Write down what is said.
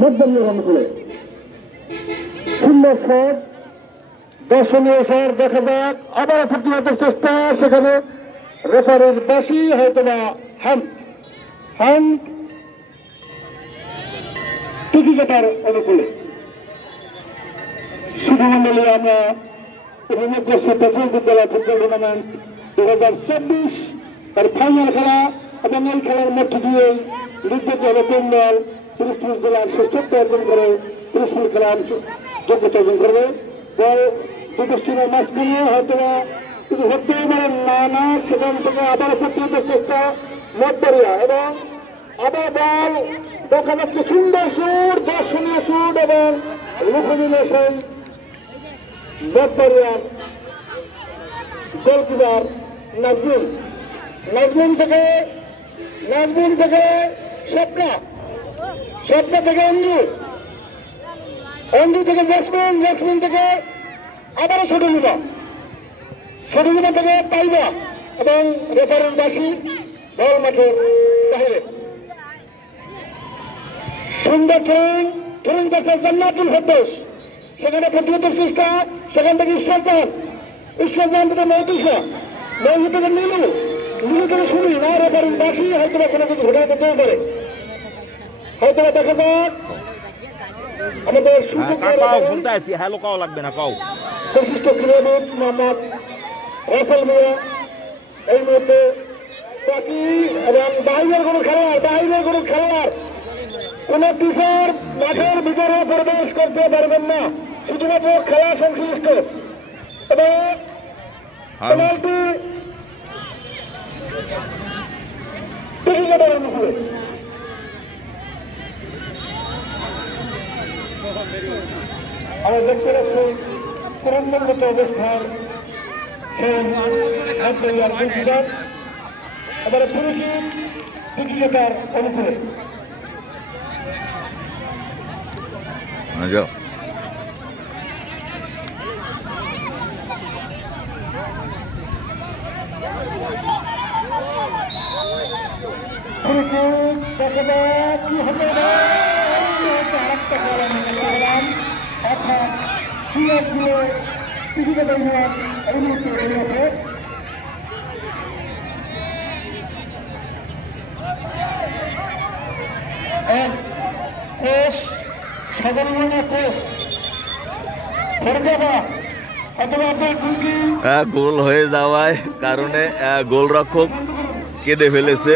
মধ্যমীয় অনুকূলে সুন্দর শট, দর্শনীয় শট। দেখা যাক আবার প্রতিহতের চেষ্টা, সেখানে রেফারির বাঁশি হয়তোবা হ্যান্ড টিকিটার অনুকূলে। শুভমন্ডলী আমরা উপভোগ করছি জাতীয় বিদ্যালয় ফুটবল টুর্নামেন্ট 2024 তার ফাইনাল খেলা, এবং এই খেলার মধ্য দিয়ে লিখতে হবে তিন দল 30 জেলার শ্রেষ্ঠত্ব অর্জন করে 30 খেলার যোগ্যতা অর্জন করবে। দল দুটোর মাঝখানে হয়তো কিছু হতেই পারে না, সেখান থেকে আবার প্রতিহতের চেষ্টা মধ্যরিয়া, এবং আবার বল দেখা যাচ্ছে সুন্দর সুর, দর্শনীয় সুর, এবং লুকোমিনেশন মধ্যরিয়ার গোলকিপার নাজমুন থেকে স্বপ্না থেকে অঞ্জু থেকে জেসমিন থেকে আবারও ছোট নিবা থেকে পাইবা, এবং রেফারির বাঁশি বল মাঠের বাইরে। সুন্দর ট্রেন করছে জান্নাতুল ফেরদৌস, সেখানে প্রতিহতের চেষ্টা, সেখান থেকে ঈশ্বরজান থেকে মৌতুষা থেকে নীলু থেকে শুনি না, রেফারির বাঁশি হয়তো কোনো কিছু ঘটনা করতেও পারে। হয়তো দেখা যাক আমাদের প্রশিষ্ট ক্রীড়াবিদ মোহাম্মদ রাসেল মিয়া এই মুহূর্তে বাকি, এবং বাইরের কোনো খেলোয়াড় কোন টিচার মাঠের ভিতরে প্রবেশ করতে পারবেন না, শুধুমাত্র খেলা সংশ্লিষ্ট। এবং পেনাল্টি টিকিটার অনুকূলে। আমরা দেখতে পাচ্ছি পুরন্দরগত অবস্থান এবারে টিকিটার অনুকূলে। দেখা যাক কি হবে, অর্থাৎ টিকিটার এই মুহূর্তে গোল হয়ে যাওয়ায় কারণে গোলরক্ষক কেঁদে ফেলেছে।